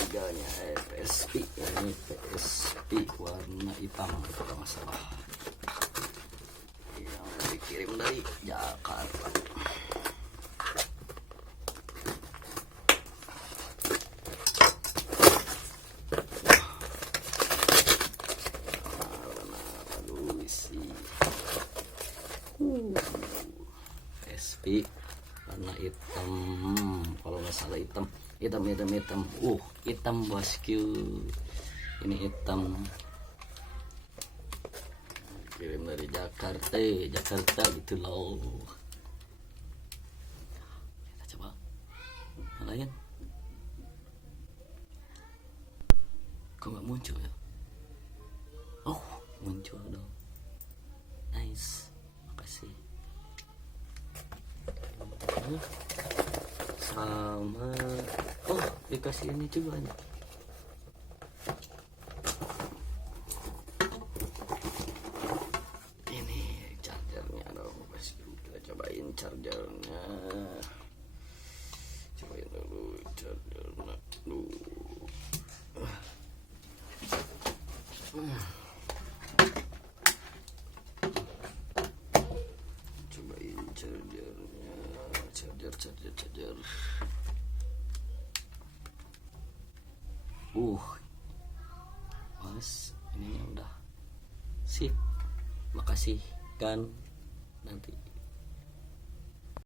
Tiganya PSP, ini PSP warna hitam kalau nggak salah, yang dikirim dari Jakarta. Aduh isi PSP warna hitam, kalau nggak salah hitam. Hitam bosku, ini hitam, kirim dari Jakarta gitu loh. Kita coba yang lain, kok nggak muncul ya? Oh, muncul dong, nice, makasih. Sama dikasih ini juga nih, ini chargernya dong. Kita cobain chargernya, dulu chargernya dulu. Cobain chargernya, charger. Mas, ininya udah sip. Makasih kan, nanti